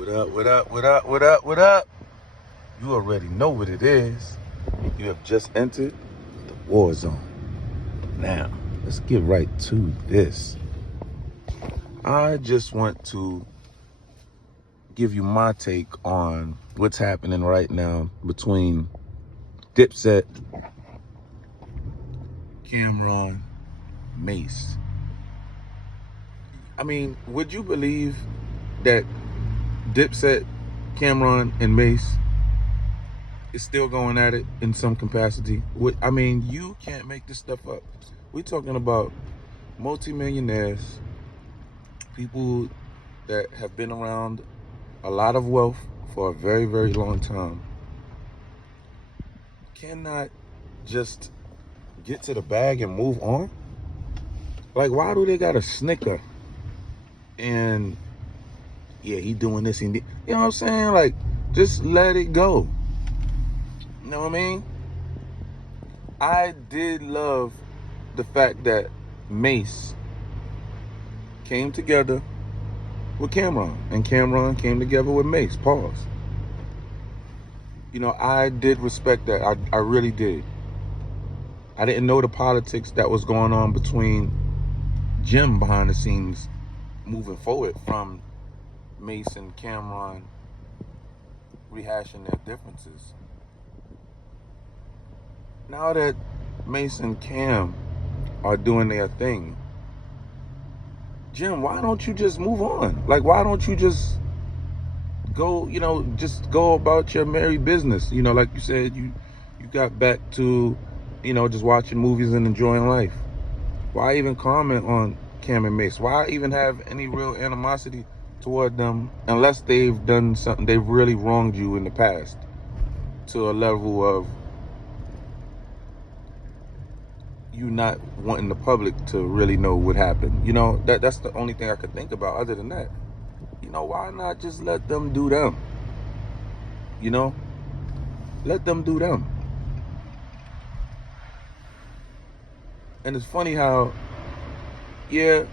What up, what up, what up, what up, what up? You already know what it is. You have just entered the war zone. Now, let's get right to this. I just want to give you my take on what's happening right now between Dipset, Camron, Mase. I mean, would you believe that Dipset, Camron, and Mase is still going at it in some capacity? I mean, you can't make this stuff up. We're talking about multimillionaires, people that have been around a lot of wealth for a very, very long time, cannot just get to the bag and move on. Like, why do they gotta snicker and yeah, he doing this, you know what I'm saying? Like, just let it go. You know what I mean? I did love the fact that Mase came together with Camron, and Camron came together with Mase. Pause. You know, I did respect that. I really did. I didn't know the politics that was going on between Jim behind the scenes moving forward from Mase and Camron rehashing their differences. Now that Mase and Cam are doing their thing, Jim, why don't you just move on? Like, why don't you just go, just go about your merry business? You know, like you said, you got back to, just watching movies and enjoying life. Why even comment on Cam and Mase? Why even have any real animosity toward them unless they've done something, they've really wronged you in the past to a level of you not wanting the public to really know what happened? That's the only thing I could think about. Other than that, why not just let them do them? Let them do them. And it's funny how, it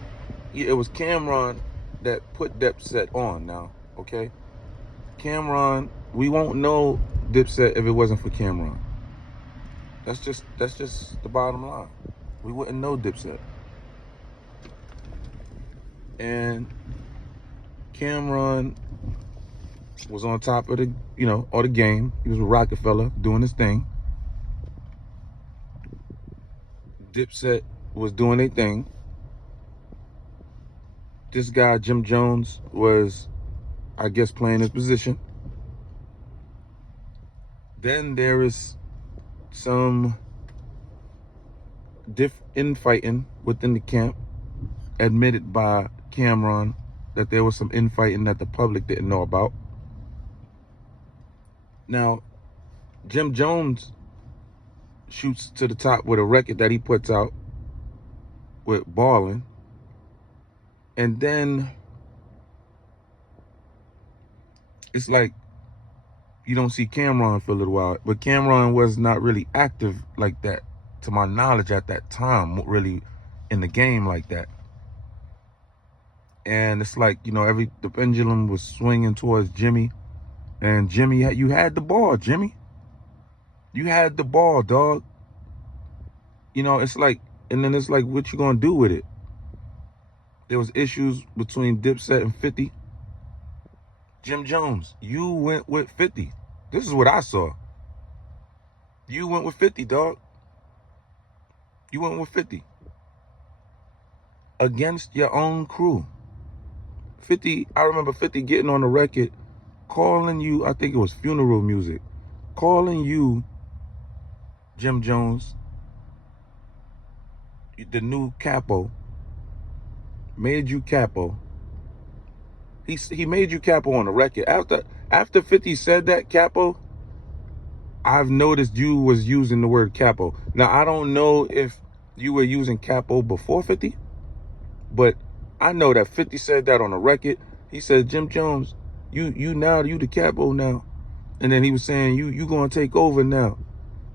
was Camron that put Dipset on now, okay? Camron, we won't know Dipset if it wasn't for Camron. That's just the bottom line. We wouldn't know Dipset. And Camron was on top of the, of the game. He was with Rockefeller doing his thing. Dipset was doing their thing. This guy, Jim Jones, was, I guess, playing his position. Then there is some infighting within the camp, admitted by Camron that there was some infighting that the public didn't know about. Now, Jim Jones shoots to the top with a record that he puts out with Ballin'. And then it's like you don't see Camron for a little while. But Camron was not really active like that, to my knowledge, at that time, really in the game like that. And it's like, the pendulum was swinging towards Jimmy. And Jimmy, you had the ball, Jimmy. You had the ball, dog. It's like, and then it's like, what you gonna do with it? There was issues between Dipset and 50. Jim Jones, you went with 50. This is what I saw. You went with 50, dog. You went with 50. Against your own crew. 50, I remember 50 getting on the record, calling you, I think it was Funeral Music, calling you, Jim Jones, the new capo, made you capo. He made you capo on the record. After 50 said that, capo, I've noticed you was using the word capo. Now, I don't know if you were using capo before 50, but I know that 50 said that on the record. He said, Jim Jones, you the capo now. And then he was saying, you gonna take over now.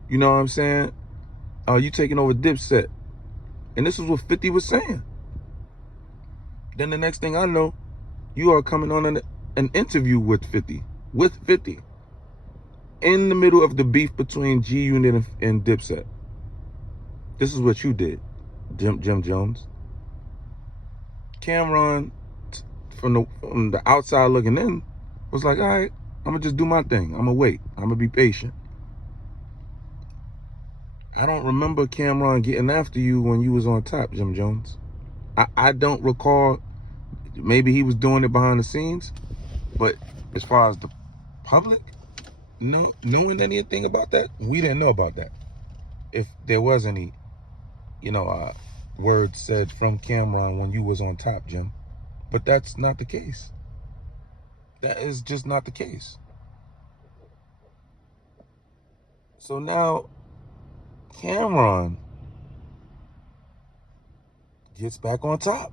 You know what I'm saying? You taking over Dipset. And this is what 50 was saying. Then the next thing I know, you are coming on an interview with 50, in the middle of the beef between G Unit and Dipset. This is what you did, Jim Jones. Camron, from the outside looking in, was like, all right, I'm gonna just do my thing. I'm gonna wait. I'm gonna be patient. I don't remember Camron getting after you when you was on top, Jim Jones. I don't recall. Maybe he was doing it behind the scenes, but as far as the public knowing anything about that, we didn't know about that. If there was any, words said from Camron when you was on top, Jim. But that's not the case. That is just not the case. So now Camron gets back on top.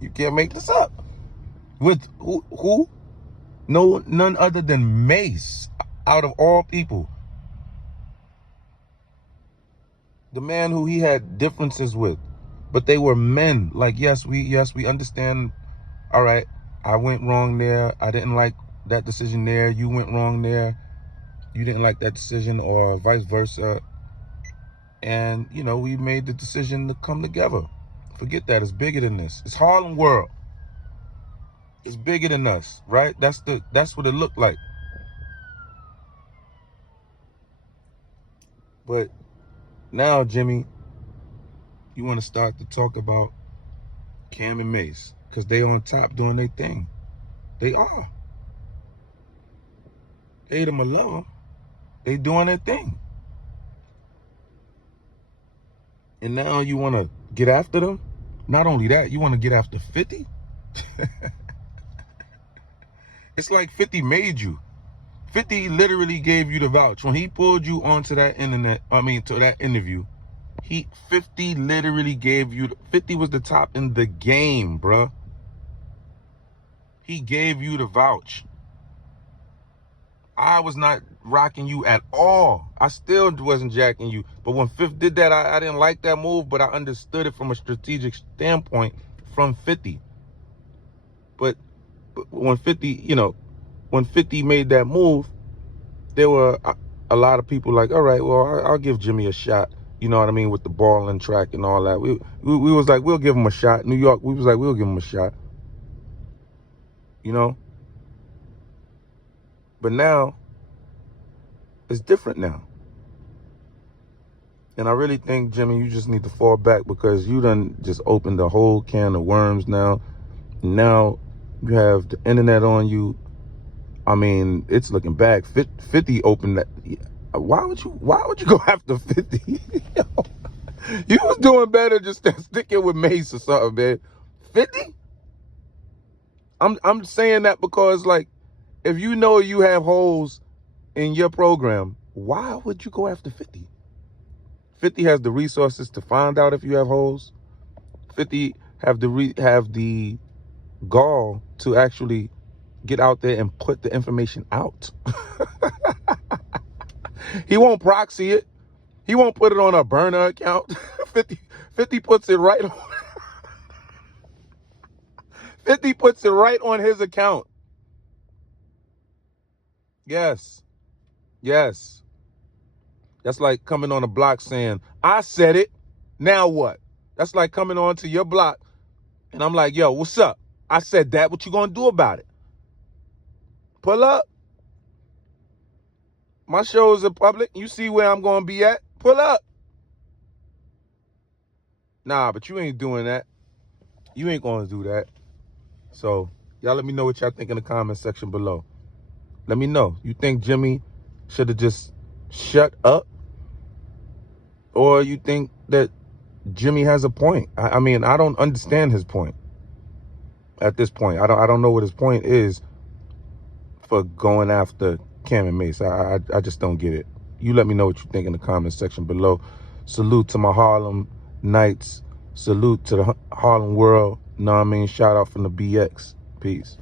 You can't make this up. With who? No, none other than Mase, out of all people. The man who he had differences with, but they were men. Like, yes, we understand. All right, I went wrong there. I didn't like that decision there. You went wrong there. You didn't like that decision, or vice versa. And, we made the decision to come together. Forget that. It's bigger than this. It's Harlem World. It's bigger than us, right? That's what it looked like. But now, Jimmy, you want to start to talk about Cam and Mase, because they on top doing their thing. They are. Hate them or love them, they doing their thing. And now you want to get after them? Not only that, you want to get after 50? It's like 50 made you. 50 literally gave you the vouch. When he pulled you onto that to that interview, 50 literally gave you, 50 was the top in the game, bruh. He gave you the vouch. I was not rocking you at all. I still wasn't jacking you. But when 50 did that, I didn't like that move, but I understood it from a strategic standpoint from 50. But when 50 made that move, there were a lot of people like, all right, well, I'll give Jimmy a shot. You know what I mean? With the ball and track and all that. We was like, we'll give him a shot. New York, we was like, we'll give him a shot. But now, it's different now. And I really think, Jimmy, you just need to fall back, because you done just opened the whole can of worms now. Now you have the internet on you. I mean, it's looking bad. 50 opened that. Why would you go after 50? You was doing better just sticking with Mase or something, man. 50? I'm saying that because, like, if you know you have holes in your program, why would you go after 50? 50 has the resources to find out if you have holes. 50 have the gall to actually get out there and put the information out. He won't proxy it. He won't put it on a burner account. 50 puts it right on. 50 puts it right on his account. Yes. That's like coming on a block saying, I said it, now what? That's like coming on to your block and I'm like, yo, what's up? I said that, what you gonna do about it? Pull up. My shows are public. You see where I'm gonna be at? Pull up. Nah, but you ain't doing that. You ain't gonna do that. So y'all let me know what y'all think in the comment section below. Let me know. You think Jimmy should have just shut up? Or you think that Jimmy has a point? I mean, I don't understand his point at this point. I don't know what his point is for going after Cam and Mase. I just don't get it. You let me know what you think in the comment section below. Salute to my Harlem Knights. Salute to the Harlem world. Know what I mean? Shout out from the BX. Peace.